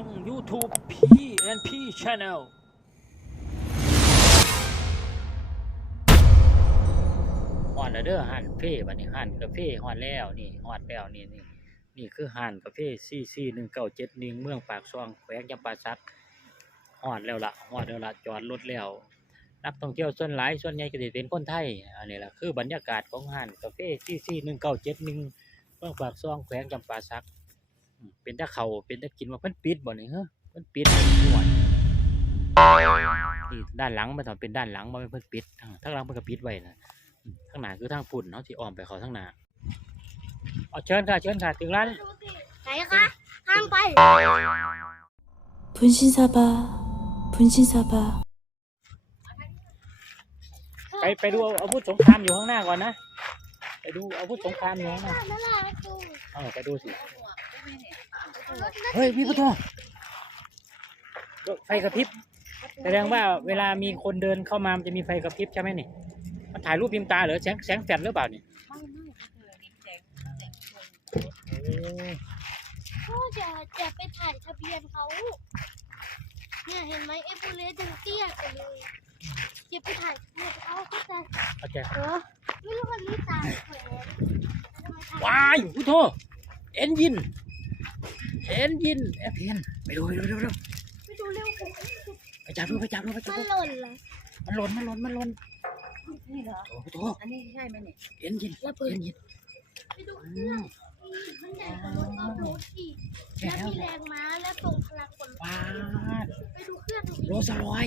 อง YouTube PNP Channel ฮอดแล้วเด้อห่นเฟ่บัดนี้ห่นกาแฟฮอดแล้วนี่ฮอดแล้วนี่นี่นี่คือห่านกาแฟ441971เมืองปากซองแขวงจำปาสักฮอดแล้วละฮอดแล้วละจอดรถแล้วนักท่องเที่ยวส่วนหลายส่วนใหญ่ก็สิเป็นคนไทยอันนี้แหละคือบรรยากาศของห่นกาแฟ441971เมืองปากซองแขวงจำปาสัก เป็นตาเขาเป็นตากินว่าเพิ่นปิดบ่นี่เฮ้อเพิ่นปิดหวดนี่ด้านหลังมันต้องเป็นด้านหลังบ่แม่นเพิ่นปิดทางทางหลังเพิ่นก็ปิดไว้นะอืมทางหน้าคือทางฝุ่นเนาะที่อ้อมไปเขาทางหน้าเอาเชิญค่ะเชิญค่ะถึงร้าน ไหนคะห้ามไป 분신사바 분신사바 ไปไปดูอาวุธสงครามอยู่ข้างหน้าก่อนนะไปดูอาวุธสงครามอยู่ข้างหน้า นั่นแหละดู เออไปดูสิ เฮ้ยพี่พุทโธไฟกระพริบแสดงว่าเวลามีคนเดินเข้ามามันจะมีไฟกระพริบใช่ไหมนี่มันถ่ายรูปพิมพ์ตาเหรอแสงแสงแฟลชหรือเปล่านี่โอ้พ่อจะจะไปถ่ายทะเบียนเขาเนี่ยเห็นไหมเอฟเฟอเรสต์ยังเตี้ยกันเลยจะไปถ่ายทะเบียนเขาเข้าใจเข้าใจเออไม่รู้วันนี้ตายแขวนทำไมถ่ายว้ายพุทโธเอ็นยิน เอ็นยินเอฟเอ็นไปดูไปดูไปดูไปดูไปดูเร็วผมไปจับดูไปจับดูไปจับมันดูหล่นเหรอมันหล่นมันหล่นมันหล่นนี่เหรอโอ้พุทโธอันนี้ใช่ไหมเนี่ยเอ็นยินระเบิดเอ็นยินไปดูเครื่องนี่มันใหญ่กว่ารถออฟโรดอีกและมีแรงม้าและส่งพลังคนว้าดไปดูเครื่องโรสลอย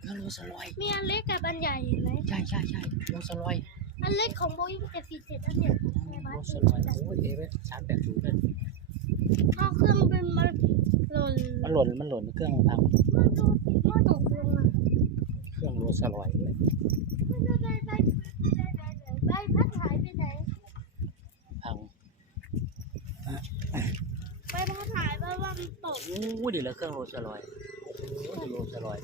เครื่องโรสลอยมีอันเล็กกับอันใหญ่เห็นไหมใช่ใช่ใช่โรสลอยอันเล็กของโบยิ่งเจ็ดสี่เจ็ดอันเนี่ยในบ้าโรนสลอยโอ้ยเอเวสามแปดศูนย์นั่น ถ้าเครื่องเป็นมันหล่นมันหล่นมันหล่นเครื่องมันพังมันดูสิมันตกลงมาเครื่องโรสลอยด้วยไม่ได้ได้ได้ใบพัดหายไปไหนพังใบพัดหายเพราะว่ามันตกโอ้ยเดี๋ยวแล้วเครื่องโรสลอยโอ้ยโรสลอย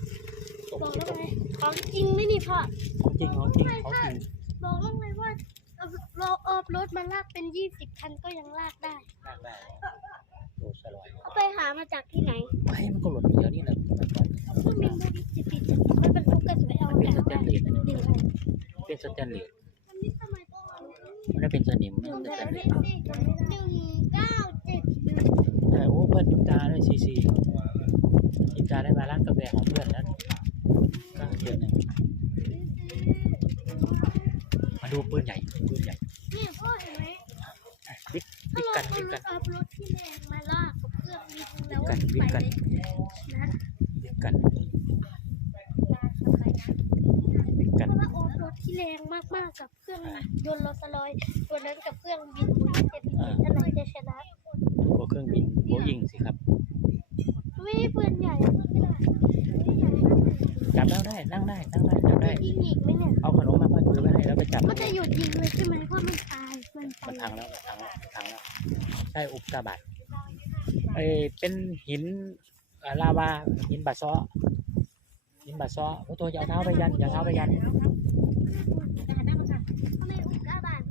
ตกบอกตแล้วกไงของจริงไม่นี่พ่อของจริงของจริงของจริงบอกแล้วไงว่าเอาเราออฟรถมาลากเป็นยี่สิบคันก็ยังลากได้ มากได้โรสลอย เอาไปหามาจากที่ไหนไม่มันก็หล่นอยู่เดี๋ยวนี้แหละทำไมปล่อยทำเครื่องบินไมโบยิ่งเจ็ดสี่เจ็ดมันเป็นทุกกระสุนเอามันเป็นแต่สแตนเลสนะดึงไปเป็นสแตนเลสอันนี้ทำไมต้องเอามันไม่เป็นสนิมไม่ต้อเป็งนสใช้แตนเลเลสขหนึ่งเก้าเจ็ดหนึ่งแต่โอ้เพื่อนจิมตาด้วยซีซีจิมตาได้มาร้านกาแฟของเพื่อนนั้นก็เดือนหนึ่งมาดูปืนใหญ่ปืนใหญ่นี่พ่อเห็นไหมบิ๊กถ้าบิ๊กเรากันเอาบิ๊กรกัถน เครื่องนี้แล้วกันวิ่ไปงกันเลยนะบิ๊กกันบิ๊กกันเพราะว่าโอรถที่แรงมากๆกับเครื่องยนต์รถสลอยตัวนั้นกับเครื่องบินบุเจ็ดเจ็ดอะไรจะชนะพวกเครื่องบินโบยิงสิครับวิปืนใหญ่ปืนใหญ่ปืนใหญ่จับแล้วได้นั่งได้นั่งได้จับได้ยิงอีกไหมเนี่ยเอาขนมมาพันมือไว้ให้แล้วไปจับมันจะหยุดยิงเลยใช่ไหมเพราะมันตายมันตามันยพังแล้วมันพังแล้วมันพังแล้วใช่อุกกาบาต ไอเป็นหินลาวาหินบาซ้อหินบาซ้อโอ้ตัวอย่าเอาเท้าไปยันอย่าเอาเท้าไปยัน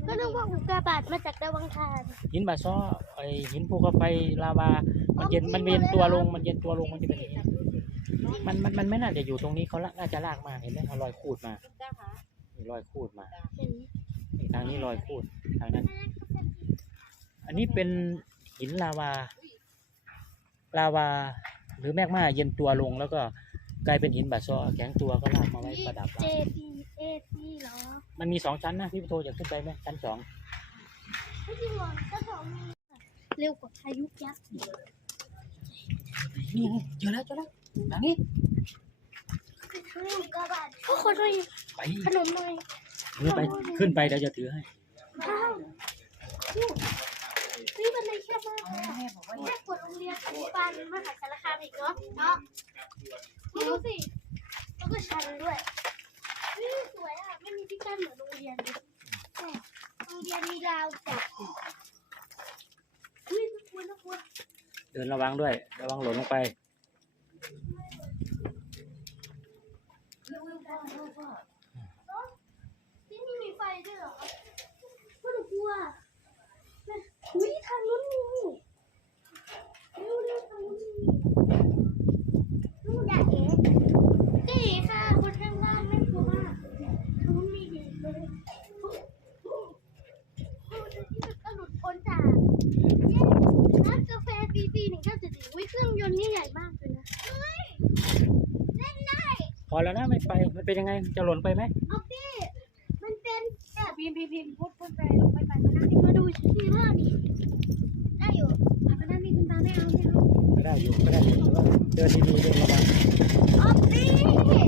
ก็นึกว่าอุกกาบาตมาจากดาวังคารหินบาซ้อไอหินภูเขาไฟลาวา มันเย็นมันเย็นตัวลงมันเย็นตัวลงมันจะเป็นอย่างนี้มันมันมันไม่น่าจะอยู่ตรงนี้เขาละน่าจะลากมาเห็นไหมเขาลอยคูดมามีรอยคูดมาทางนี้รอยคูดทางนั้น อันนี้เป็นหินลาวา ลาวา หรือแมกมาเย็นตัวลงแล้วก็กลายเป็นหินบาซอแข็งตัวก็ลากมาไว้ประดับ เจร้านพีเอพีเหรอมันมีสองชั้นนะพี่พุทโธอยากขึ้นไปไหมชั้นสองไม่จริงหรอก็สองเร็วกว่าพายุยักษ์นี่ไงเจอแล้วเจอแล้วทางนี้เร็วกาบาตก็คนด้วยไปขนมหน่อย ขึ้นไปขึ้นไปเดี๋ยวจะถือให้ ข้าว นี่มันเลยแค่มากเลยอะแค่กดโรงเรียนอนุบาลมหาสารคามอีกเนาะเนาะไม่รู้สิแล้วก็ชันด้วยนี่สวยอะไม่มีที่กั้นเหมือนโรงเรียนเลยโรงเรียนมีราวจับอุ้ยน่ากลัวน่ากลัวเดินระวังด้วย ระวังหล่นลงไป ที่นี่มีไฟด้วยเหรอก็หนูกลัว อุ้ยทางนู้นมีเร็วเทางนู้นมีลูกด้เก๋เก๋ค่ะคนข้างล่างไม่กลัวมากทางนู้นมีเด็กเลยก็หลุดพ้นจากเย้ร้านกาแฟฟรีๆหนึ่งก้าเจ็ดหนึ่งเครื่องยนต์นี่ใหญ่มากเลยนะเฮ้ยเล่นได้ พอแล้วนะไม่ไป มันเป็นยังไง จะหล่นไปไหม ดินดีๆเดินระวังเอาพี่เดินนี่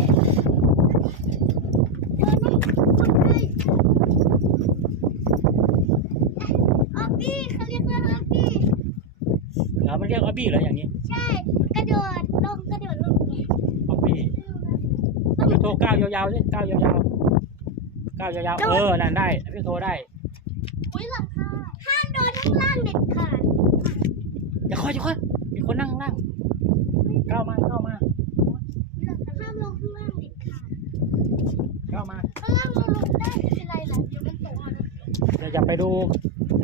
คนเลยเอาพี่เขาเรียกว่าเอาพี่แล้วมันเรียกออบบี้เหรออย่างนี้ใช่ กระโดดลงกระโดดลงออบบี้พี่โทรก้าวยาวๆสิก้าวยาวๆก้าวยาวๆเออนั่นได้พี่โทรได้อุ้ยหลังคาห้ามโดนข้างล่างเด็ดขาดอย่าค่อยอย่าค่อยมีคนนั่งนั่งก้า วมาก้าวมาห้ามลงข้างล่างเด็ดขาดก้าวมาข้างล่างเราลงได้ไม่เป็นไรหรอกอยู่เป็นโต๊ะนะอย่าอย่าไปดู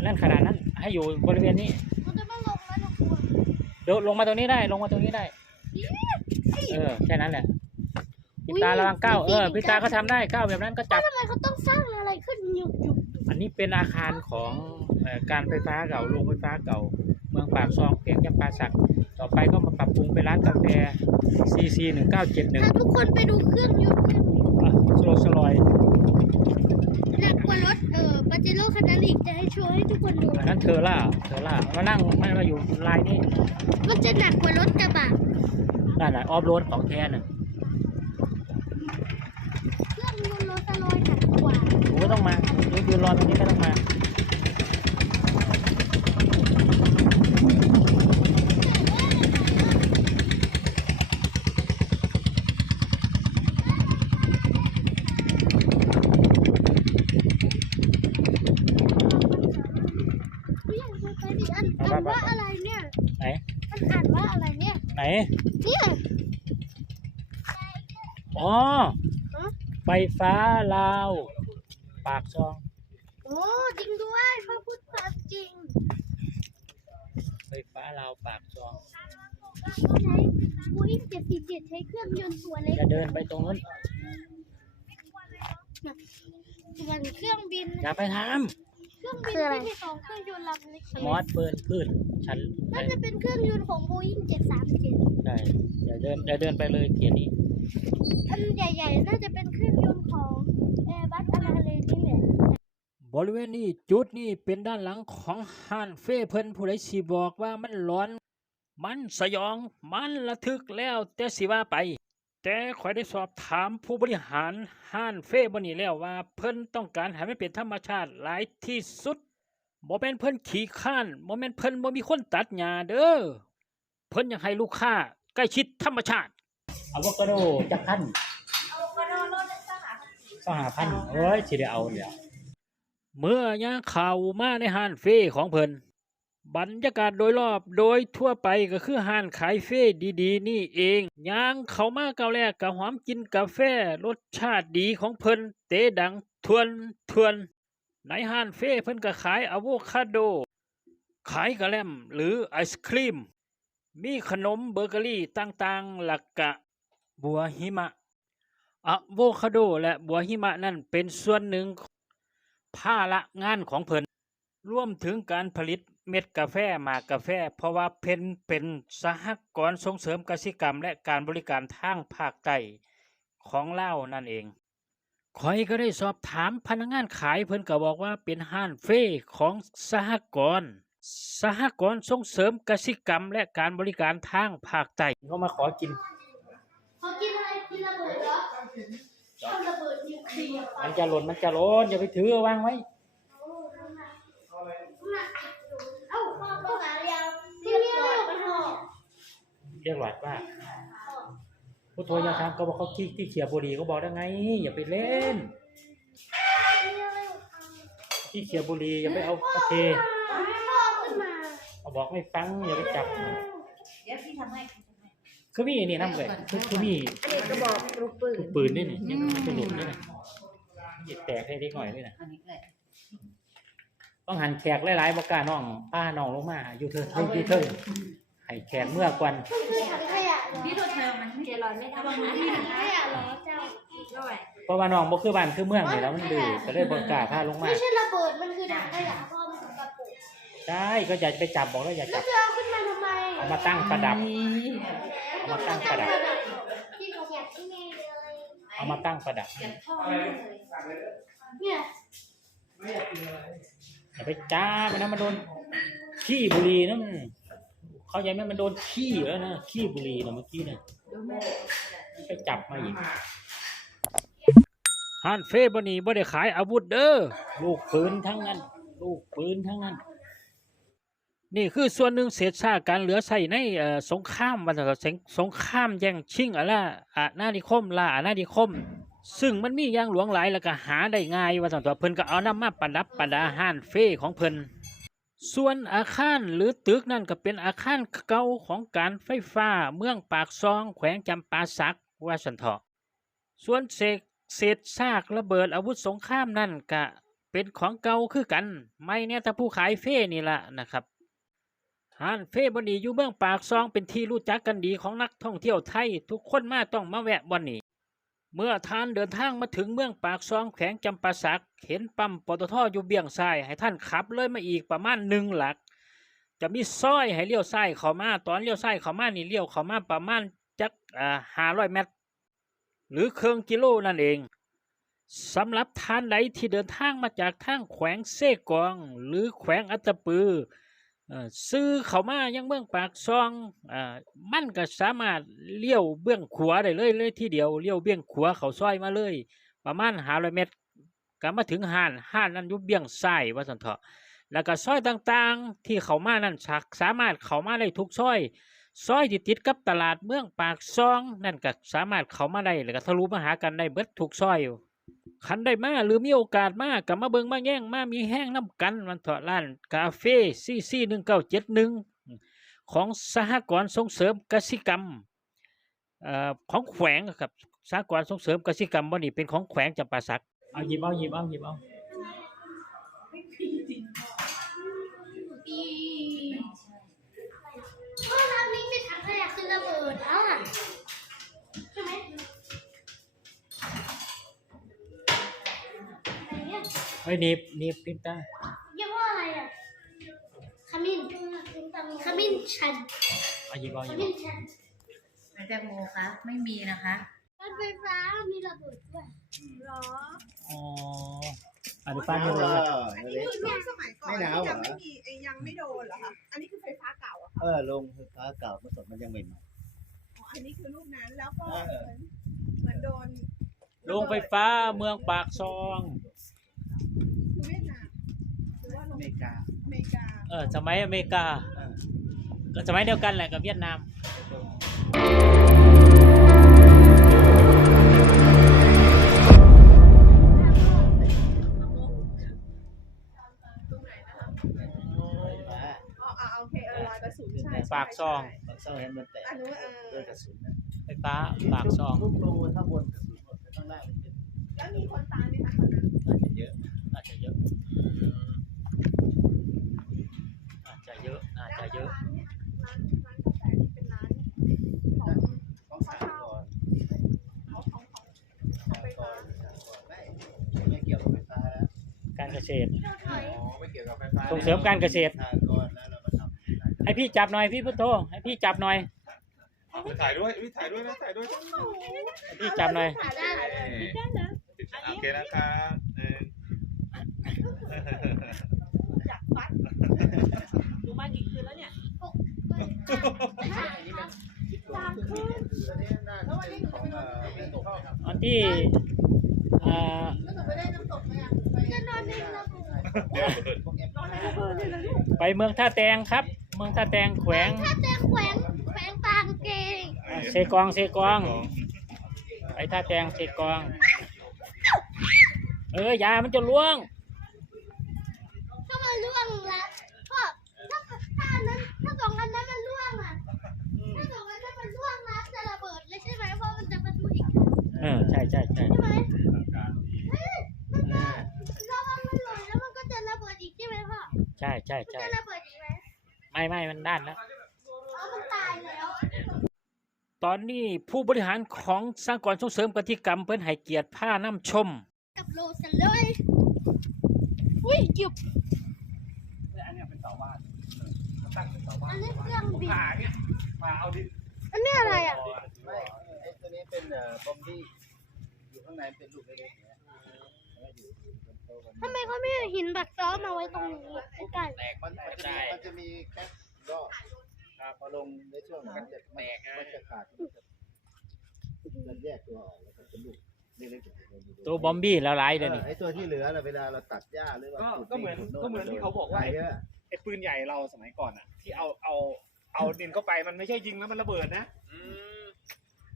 นั่นขนาดนั้น ให้อยู่บริเวณนี้เราจะไม่ลงแล้วเรากลัวเดี๋ยวลงมาตรงนี้ได้ลงมาตรงนี้ได้ เออแค่นั้นแหละพี่ตาระวังก้าวเออพี่ตาก็ทำได้ก้าวแบบนั้นก็จับทำไมเขาต้องสร้างอะไรขึ้นยุบยุบอันนี้เป็นอาคารของเอ่อการไฟฟ้าเก่าโรงไฟฟ้าเก่า เมืองปากซองเพียงจำปาสัก ต่อไปก็มาปรับปรุงเป็นร้านกาแฟ CC 1971ถ้าทุกคนไปดูเครื่องยนต์เครื่องนี้อะสโลสลอยหนักกว่ารถเออปาเจโร่คันนั้นอีกจะให้โชว์ให้ทุกคนดู อันนั้นเทอร่าเทอร่ามานั่งไม่มาอยู่ลายนี้มันจะหนักกว่ารถกระบะนั่นแหละออฟโรดของแท้น่ะเครื่องยนต์รถตะลอยหนักกว่าผมก็ต้องมายืนรอตรงนี้ก็ต้องมา ผู้ใหญ่เคยไปดิ อันอ่านว่าอะไรเนี่ย ไหน มันอ่านว่าอะไรเนี่ย ไหน เนี่ยอ๋อไฟฟ้าลาว ปากซอง โอ้จริงด้วยเขาพูดความจริง ไฟฟ้าลาวปากซองเขาใช้บูอิงเจ็ดสี่เจ็ดใช้เครื่องยนต์ตัวเล็กจะเดินไปตรงนู้นส่วนเครื่องบิน อย่าไปทเครื่องบินที่มีสองเครื่องยนต์ลำเล็กำมอสเปิดพืชชั้นน่าจะเป็นเครื่องยนต์ของบูอิงเจ็ดสามเจ็ดใช่อย่าเดินอย่าเดินไปเลยเขียนนี้อันใหญ่ ๆ น่าจะเป็นเครื่องยนต์ของแอร์บัสอะไรนี่แหละ บริเวณนี้จุดนี้เป็นด้านหลังของห้านเฟ่เพิ่นผู้ใดสิบอกว่ามันร้อน มันสยอง มันระทึกแล้วแต่สิว่าไป แต่ข่อยได้สอบถามผู้บริหารห้านเฟ่บนี้แล้วว่า เพิ่นต้องการให้มันเป็นธรรมชาติหลายที่สุดบ่แม่นเพิ่นขี้ข้านบ่แม่นเพิ่นบ่มีคนตัดหญ้าเด้อเพิ่นอยากให้ลูกค้าใกล้ชิดธรรมชาติอะโวคาโดจักพันเอากระโดดรถสหาสหพันธ์เอ้ยสิได้เอาเดี๋ยว เมื่อย่างข่าวมาในห้านเฟ่ของเพิ่นบรรยากาศโดยรอบโดยทั่วไปก็คือห้านขายเฟ่ดี ๆ นี่เองย่างเขามาเก้าแรกก็หอมกินกาแฟรสชาติดีของเพิ่นเตะดังทวนทวนในห้านเฟ่เพิ่นก็ขายอะโวคาโด ขายกระแลมหรือไอศครีม มีขนมเบเกอรี่ต่างๆหลักกะ บัวหิมะอะโวคาโดและบัวหิมะนั่นเป็นส่วนหนึ่ง ภาระงานของเพิ่นรวมถึงการผลิตเม็ดกาแฟหมากกาแฟ เพราะว่าเพิ่นเป็นสหกรณ์ส่งเสริมกสิกรรม และการบริการทางภาคใต้ของลาวนั่นเองคอยก็ได้สอบถามพนักงานขายเพิ่นก็บอกว่าเป็นห้านเฟ่ของสหกรณ์สหกรณ์ส่งเสริมกสิกรรม และการบริการทางภาคใต้เขามาขอกินเขากินอะไรกินระเบิดเหรอ ชอบระเบิดนิวเคลียร์ไปมันจะหล่นมันจะหล่นอย่าไปถือเอาวางไว้เอ้าพ่อก็หาเรียวที่นี่เราไปหอกเรียกหลอดว่าผู้โทรยาทางก็บอกเขาที่ที่เขียบุหรีเขาบอกได้ไง อย่าไปเล่นที่เขียบุหรีอย่าไปเอาโอเคพ่อขึ้นมาเขาบอกไม่ฟังอย่าไปจับเดี๋ยวพี่ทำให้ทำให้ คือมีนี่น้ำเลยคือคือมีอันนี้กระบอกลูกปืนลูกปืนนี่นี่เนี่ยมันจะหลุดนี่นะหยิบแตกให้เล็กหน่อยนี่นะอันนี้เลยต้องหันแขกหลายๆบอกกล้าน้องป้าน้องลงมาอยู่เถิงอยู่เถิงให้แขกเมื่อกวนมันคือถังขยะเหรอพี่ดูเธอมันเจรอนไม่ทำมันถังขยะเหรอเจ้าด้วยเพราะว่าน้องบ่คือบ้านคือเมืองนี่แล้วมันดื้อก็เลยบ่กล้าพาลงมาไม่ใช่ระเบิด มันคือถังขยะพ่อมันคือกระปุกใช่ก็อยากจะไปจับบอกแล้วอย่าแล้จัวบจะเอาขึ้นมาทำไมเอามาตั้งประดับ เอามาตั้งประดับ ที่เขาอยากที่นี่เลยเอามาตั้งประดับเสียบท่อเลยเนี่ยอย่าไปจ้ามันนะมันโดนขี้บุหรีนะมันเข้าใจไหมมันโดนขี้แล้วนะขี้บุหรีนะเมื่อกี้เนี่ยดูแม่ไปจับมาอีกฮันเฟ่บนี่บ่ได้ขายอาวุธเด้อลูกปืนทั้งนั้น ลูกปืนทั้งนั้น นี่คือส่วนหนึ่งเศษซากการเหลือใส่ในสงครามวันสงสงครามแย่งชิงอะไรอาณานิคมล่าอาณานิคม ซึ่งมันมีอย่างหลวงหลายแล้วก็หาได้ง่ายว่าซั่นตัวเพิ่นก็เอาน้ำมาประดับประดาห้านเฟ่ของเพิ่นส่วนอาคารหรือตึกนั่นก็เป็นอาคารเก่าของการไฟฟ้าเมืองปากซอง แขวงจำปาสักว่าสันเถาะส่วนเศษเศษซากระเบิดอาวุธสงครามนั่นก็เป็นของเก่าคือกัน ไม่เนี่ยแต่ผู้ขายเฟ่นี่ละนะครับ ห้านเฟ่บดีอยู่เมืองปากซองเป็นที่รู้จักกันดีของนักท่องเที่ยวไทย ทุกคนมาต้องมาแวะบอนนี้ เมื่อท่านเดินทางมาถึงเมืองปากซองแขวงจำปาสัก เห็นปั๊มปตทอยู่เบี่ยงซ้ายให้ท่านขับเลยมาอีกประมาณหนึ่งหลัก จะมีซอยให้เลี้ยวซ้ายเข้ามาตอนเลี้ยวซ้ายเข้ามานี่เลี้ยวเข้ามาประมาณจักอ่าห้าร้อยเมตร หรือเครื่องกิโลนั่นเองสำหรับท่านใดที่เดินทางมาจากทางแขวงเซกอง หรือแขวงอัตตปือ ซื้อเขามายังเมืองปากซองอมันก็สามารถเลี้ยวเบื้องขวาได้เลยเลยทีเดียวเลี้ยวเบื้องขวาเขาซอยมาเลย ประมาณห้าร้อยเมตรก็มาถึงห้านห้านนั้นยู่เบื้องซ้ายว่าสันเถาะแล้วก็ซอยต่างๆ ที่เขามานั่นชักสามารถเขามาได้ทุกซอยซอยที่ติดกับตลาดเมืองปากซอง นั่นก็สามารถเขามาได้แล้วก็ทะลุมาหากันได้เบิดทุกซอยอยู่ คันได้มาหรือมีโอกาสมากกับมาเบิงมาแย่งมามีแห้งน้ำกันมันเถาะร้านกาเฟ่ซีซีหนึ่งเก้าเจ็ดหนึ่งของสหกรณ์ส่งเสริมกสิกรรมอ่อของแขวงครับสหกรณ์ส่งเสริมกสิกรรมบ่นี่เป็นของแขวงจำปาสักเอาหยิบเอาหยิบเอาหยิบเอา เนี่ยเฮ้ยหนีบหนีบปิ้นตาเรียกว่าอะไรอะขมิ้นขมิ้นชันเอาหยิบเอาหขยิบมิ้เอานชันแตงโมคะไม่มีนะคะรถไฟฟ้ามีระเบิดด้วยหรออ๋ออันนี้ฟ้าเดียวเอเลยออันนี้เล็กคือรุ่นสมัยก่อนไม่หนาวที่ยังเหรอไม่มีเอ้ยยังไม่โดนเหรอคะอันนี้คือไฟฟ้าเก่าอะค่ะเออลงไฟฟ้าเก่าเมื่อก่อนมันยังใหม่อ๋ออันนี้คือรูปนั้นแล้วก็เออเหมือนเหมือนโดน โรงไฟฟ้าเมืองปากซอง คือเวียดนามหรือว่า ๆ ล อง เมริกาอเมริกาเออสมัยอเมริกาเออก็สมัยเดียวกันแหละกับเวียดนามไฟฟ้าอ๋ออ่าโอเคเออรอยกระสุนใช่ปากซองปักเสาให้มันแตกอันนู้นเออด้วยกระสุนนะไฟฟ้าปากซองทุกรูข้างบนกระสุนหมดแต่ข้างล่างมันเป็นแล้วมีคนตายไหมคะตอนนั้น อาจจะเยอะ อาจจะเยอะอาจจะเยอะอาจจะเยอะ ร้านเนี่ย ร้านร้านกาแฟนี่เป็นร้านของต้องสามก่อนของของของสาก่อนสามก่อนไม่เกี่ยวกับไฟฟ้าแล้วการเกษตร ที่เราถอยอ๋อไม่เกี่ยวกับไฟฟ้าส่งเสริมการเกษตรสามก่อนแล้วเรามาทำให้พี่จับหน่อยพี่พุทโธให้พี่จับหน่อย ถ่ายด้วยถ่ายด้วยนะถ่ายด้วยพี่จับหน่อย ถ่ายได้เลยนี่โอเคนะครับจากวัด ตกครับอันที่อ่าแล้วหนูไปได้น้ำตกไหมอะไปจะนอนในระเบิดพวกแอปนอนในระเบิดเลยเหรอลูกไปเมืองท่าแตงครับ เมืองท่าแตงแขวงถ้าเจอแขวงแขวงปางเกงอ่าเซกองเซกอง ไปท่าแตงเซกอง เออยามันจะล่วงถ้ามันล่วงแล้วก็ถ้าถ้าอันนั้นถ้าสองอันนั้นมันล่วง เออใช่ใช่ใช่ใช่ไหมเฮ้ยมันก็ระวังมันหล่นแล้วมันก็จะระเบิดอีกใช่ไหมพ่อใช่ใช่มันใช่จะระเบิดอีกไหมไม่ไม่มันด้านแล้วอ๋อมันตายแล้ว ตอนนี้ผู้บริหารของสร้างกรณ์ส่งเสริมกติกรรมเพิ่นให้เกียรติผ้าน้ำชม กับโลสันเลยอุ้ยหยุบอันนี้เป็นเสาบ้านตั้งเป็นเสาบ้าอันนนี้เครื่องบินผ่าเนี่ยผ่าเอาดินอันนี้อะไรอะไม่ไอ้ตัวนี้ เป็นเอ่อบอมบี้อยู่อยู่ข้างในเป็นลูกเล็กๆเนี่ยแล้วอยู่บนโต๊ะมันทำไมเขาไม่เอาหินบักซ้อมมาไว้ตรงนี้ใกล้มันมันจะมีมันจะมีแค่ก็ครับพอลงในช่วงมันจะแตกมันจะขาดมันจะมันแยกตัวออกแล้วก็เป็นลูกเล็กๆตัวบอมบี้แล้วหลายเดี๋ยวนี้ไอ้ตัวที่เหลือน่ะเวลาเราตัดหญ้าหรือว่าก็ขุดก็เหมือนขุดโก็เหมือนที่เขาบอกว่าไอ้เนี่ยไอ้ปืนใหญ่เราสมัยก่อนอะ ที่เอาเอาเอาดินเข้าไปมันไม่ใช่ยิงแล้วมันระเบิดนะ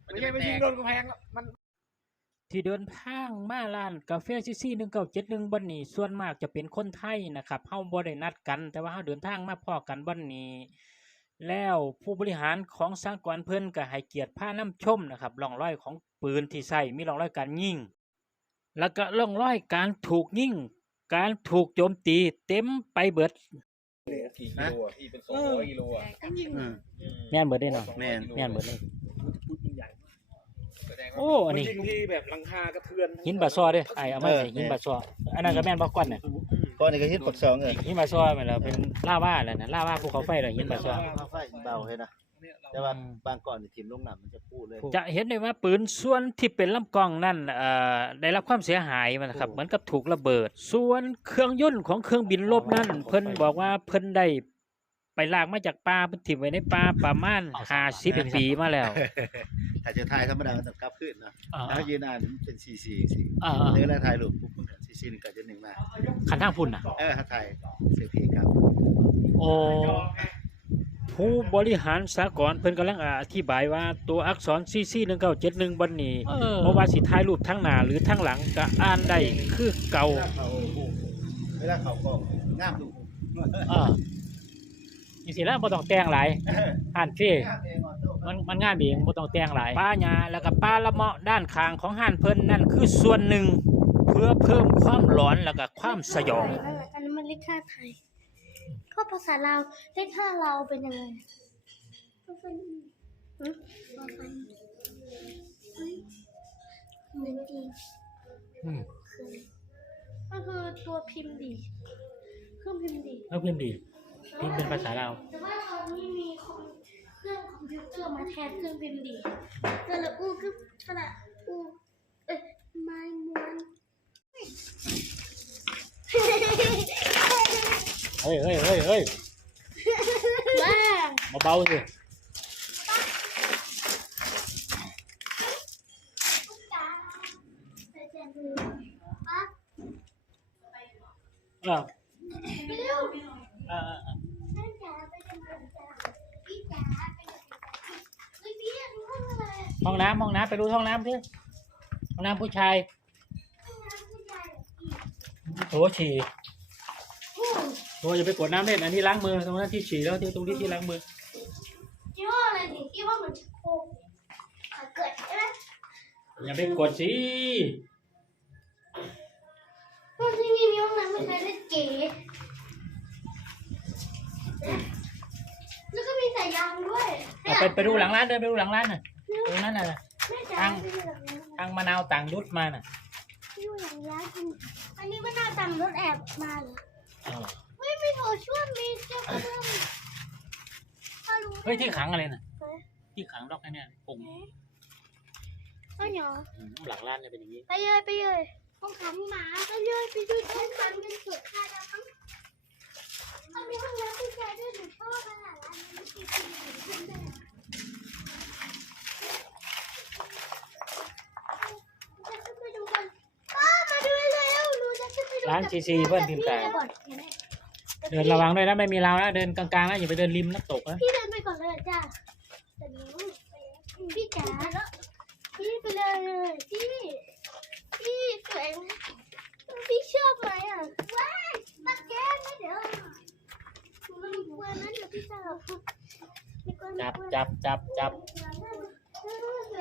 ไม่ใช่ไม่ยิงโดนกำแพงแล้วมันที่เดินทางมาร้านกาแฟซีซีหนึ่งเก้าเจ็ดหนึ่งบันนี้ส่วนมากจะเป็นคนไทยนะครับเฮาบ่ได้นัดกัน แต่ว่าเฮาเดินทางมาพอกันบันนี้ แล้วผู้บริหารของสากลเพิ่นก็ให้เกียรติพาน้ำชมนะครับร่องรอยของปืนที่ใส่มีร่องรอยการยิงแล้วก็ร่องรอยการถูกยิงการถูกโจมตีเต็มไปเบิดกี่กิโลอะพี่เป็นสองร้อยกิโลอะแม่นเบิดได้เนาะ แม่น แม่นเบิดเลย พูดยิงใหญ่ แสดงว่า โอ้อันนี้ยิงที่แบบหลังคากระเทือนหินบาซอเด้อไอ้เอามาใส่หินบาซออันนั้นก็แม่นบ่ก้อนน่ะก้อนนี้ก็ฮิตปักสองเออหินบาซอแม่นแล้วเป็นลาวาแหละนะลาวาภูเขาไฟเลยหินบาซอไฟเบาให้นะแต่ว่าบางก่อนนี่ทิ่มลงน้ำมันจะพูดเลยจะเห็นได้ว่าปืนส่วนที่เป็นลำกล้องนั่นเอ่อได้รับความเสียหายมันนะครับเหมือนกับถูกระเบิด ส่วนเครื่องยนต์ของเครื่องบินรบนั่นเพิ่นบอกว่าเพิ่นได้ ไปลากมาจากป่าเพิ่นถิ่มไว้ในป่าประมาณ50ปีมาแล้ว ถ้าจะถ่ายธรรมดามันต้องกลับขึ้นนะอ่าถ้ายืนอ่านมันเป็นซีซีซีอ่าเวลาถ่ายรูปปุ๊บมันซีซีหนึ่งกับจะหนึ่งมาคันทางพุ่นน่ะเออถ้าถ่ายเซลฟี่ครับโอ้ผู้บริหารสากลเพิ่นกำลังอธิบายว่าตัวอักษร CC1971 บัดนี้เพราะว่าสิถ่ายรูปทั้งหน้าหรือทั้งหลังก็อ่านได้คือเก่าเวลาเขาเวลาเขากล้องงามดูอ่า จริงๆแล้วบ่ต้องแต่งหลายอ่านฟรีงามเองออโต้มันมันงานเองบ่ต้องแต่งหลายป้าหญ้าแล้วก็ป้าละเมาะด้านข้างของห้านเพิ่นนั่นคือส่วนหนึ่ง เพื่อเพิ่มความหลอนแล้วก็ความสยองอันนั้นมันเลขค่าไทยก็ภาษาลาวเลขค่าเราวเป็นยังไงมันเป็นหืมมันเป็นเฮ้ยเหมือนจริงอืมคือก็คือตัวพิมพ์ดีดเครื่องพิมพ์ดีดเอาพิมพ์ดี พิมพ์เป็นภาษาลาวแต่ว่าตอนนี้มีคอมเครื่องคอมพิวเตอร์มาแทนเครื่องพิมพ์ดีดสระอูคือสระอูเอ้ยไม้ม้วนเฮ้ยเฮ้ยเฮ้ยเฮ้ยว้ามาเบาสิจ๋าไปแจกมือปั๊บอ่าไปเร็ว อ่า แม่จ๋าไปแจกมือจ๋าพี่จ๋าไปแจกมือจ๋าเฮ้ยพี่อะดูห้องอะไรอะ ห้องน้ำห้องน้ำไปดูห้องน้ำสิห้องน้ำผู้ชายห้องน้ำผู้ชายเหรอพี่โถฉี่โอ้โถอย่าไปกดน้ำเล่นอันนี้ล้างมือตรงนั้นที่ฉี่แล้วที่ตรงนี้ที่ล้างมือยี่ห้ออะไรนี่ยี่ห้อเหมือนชักโครกอะเกิดใช่ไหมอย่าไปกดสิห้องที่นี่มีห้องน้ำผู้ชายด้วยเก๋แล้วก็มีสายยางด้วยเอาไปไปดูหลังร้านเดินไปดูหลังร้านน่ะ ตรงนั้นน่ะแม่จ๋าทางไปดูหลังร้านทางมะนาวต่างยุทธมาน่ะไปดูหลังร้านกันอันนี้ก็น่าตังรถแอบมาเหรอเออเฮ้ยมีโถช่วมมีเจ้ากระเบื้องถ้ารู้เฮ้ยที่ขังอะไรน่ะเฮ้ยที่ขังดอกไอ้เนี่ยปุ่งเฮ้ยเหรออืมหลังร้านเนี่ยเป็นอย่างนี้ ไปเลยไปเลยห้องขังหมาไปเลยไปดูห้องขังกันเถอะค่ะดาวทั้งมันมีห้องน้ำผู้ชายด้วยหนูชอบขนาดนั้นมันมีสิ่งอื่นขึ้นด้วยจะขึ้นไปดูกันป้ามาดูเร็วหนูจะขึ้นไปดู ร้านซีซีเพื่อนพิมพ์แต่ก่อนเดินระวังด้วยนะไม่มีราวนะเดินกลางๆนะอย่าไปเดินริมน้ำตกนะพี่เดินไปก่อนเลยจ้าแต่หนูพี่จ๋าพี่ไปเลยพี่พี่สวยไหมพี่ชอบไหมอะว้ายมาแกล้งนะเดี๋ยวมันกลัวนะเดี๋ยวพี่จะไม่กลัวไม่จับกลัวจับจับจับ ส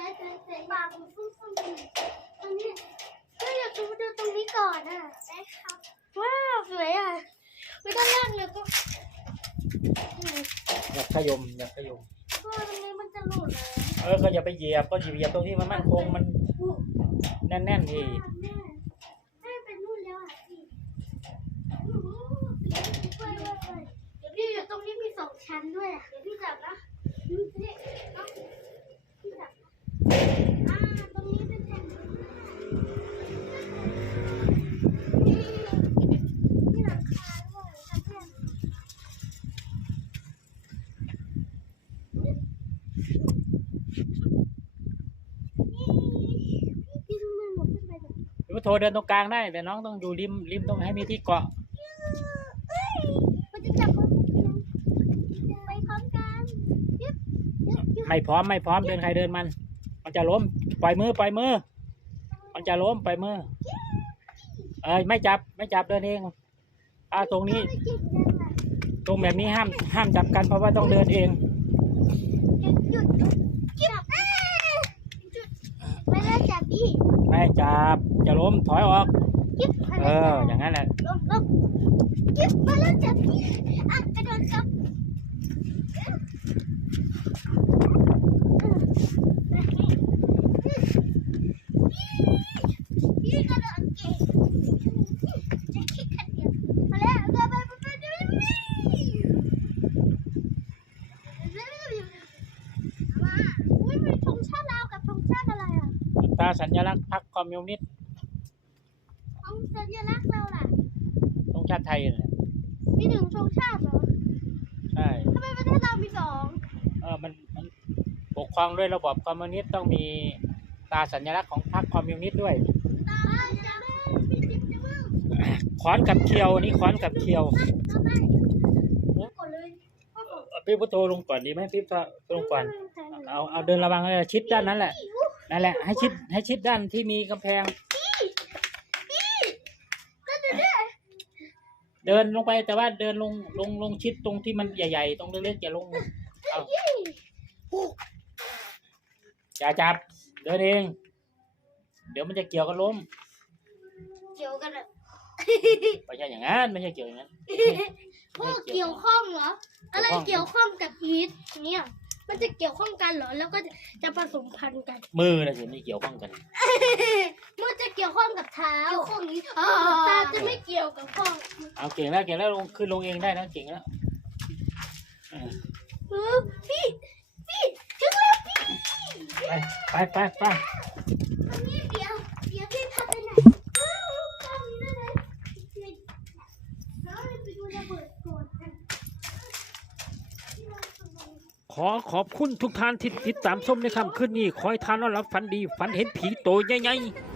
วยสวยสวยปากมันฟุ้งฟุ้งตรงนี้ก็อยากดูดูตรงนี้ก่อนอะได้ครับว้าวสวยอะไม่ต้องแรกเลยก็ อ ย่าขยมอย่าขยมก็ตรงนี้มันจะหลุดเลย เออก็อย่าไปเหยียบก็เหยียบตรงที่มันมั่นคงมันแน่นๆที แม่แม่เป็นนู่นแล้วอะพี่อื้อหือเดี๋ยวพี่ช่วยด้วยเลยเดี๋ยวพี่อยู่ตรงนี้มีสองชั้นด้วยอะเดี๋ยวพี่จับนะนี่นี่เอาพี่จับนะอ่าตรงนี้เป็นแผ่น โทเดินตรงกลางได้ แต่น้องต้องอยู่ริมริมต้องให้มีที่เกาะ มันจะจับคนไปพร้อมกันยึบยึบยึบไม่พร้อมไม่พร้อมเดินใครเดินมัน มันจะล้มปล่อยมือปล่อยมือ มันจะล้มปล่อยมือ เอ้ยไม่จับไม่จับเดินเองอ่าตรงนี้ไม่เก่งยังไงตรงแบบนี้ห้ามห้ามจับกันเพราะว่าต้องเดินเอง หยุดหยุดจับจุดไม่ได้จับดิไม่จับ จะล้มถอยออก ยึบเอออย่างนั้นแหละ ลงลงยึบมาแล้วจับดิอะกระโดดจับพี่กระโดดเก่งจะคิดขัดเดียวมาแล้วไปไปไปไปไปมาอุ้ยมีธงชาติลาวกับธงชาติอะไรอะตาสัญลักษณ์พรรคคอมมิวนิสต์ ธงสัญลักษณ์เราล่ะ ธงชาติไทยนั่นแหละ มีหนึ่งธงชาติเหรอ ใช่ ทำไมประเทศเรามีสอง เออ มันมันปกครองด้วยระบอบคอมมิวนิสต์ต้องมีตาสัญลักษณ์ของพรรคคอมมิวนิสต์ด้วยตาจะไม่มีจิบจะมึงขอนกับเคียวนี่ขอนกับเคียวเอาไปกดเลยพ่อบอกเอาพี่พุทโธลงก่อนดีไหมพี่พุทโธลงก่อนเอาเอาเดินระวังเลยชิดด้านนั้นแหละนั่นแหละให้ชิดให้ชิดด้านที่มีกำแพง เดินลงไปแต่ว่าเดินลงลงลงชิดตรงที่มันใหญ่ ๆ ตรงเล็กๆอย่าลงเอาอย่าจับ เดินเอง เดี๋ยวมันจะเกี่ยวกันล้ม เกี่ยวกันอะไม่ใช่อย่างนั้นไม่ใช่เกี่ยวอย่างนั้น พวกเกี่ยวข้องเหรอ อะไรเกี่เกี่ยยววข้ข้อองงกับอีทเนี่ย มันจะเกี่ยวข้องกันเหรอ แล้วก็จะจะผสมพันธุ์กัน มือนะสิไม่เกี่ยวข้องกันมันจะเกี่ยวข้องกับเท้าเกี่ยวข้องนี้ตาจะไม่เกี่ยวกับข้อง เอาเก่งแล้วเก่งแล้วลงขึ้นลงเองได้นะเก่งแล้วอ่าเออพี่ พี่ถึงแล้วพี่ไปไปไปไปอันนี้เดี๋ยวเดี๋ยวพี่พาไปไหนอ้าวตรงนี้ได้ไหมแล้วไปดูระเบิดก่อนกันขอขอบคุณทุกท่านที่ติดตามชมในค่ำคืนนี้ ขอให้ท่านนอนหลับฝันดี ฝันเห็นผีโตใหญ่ๆ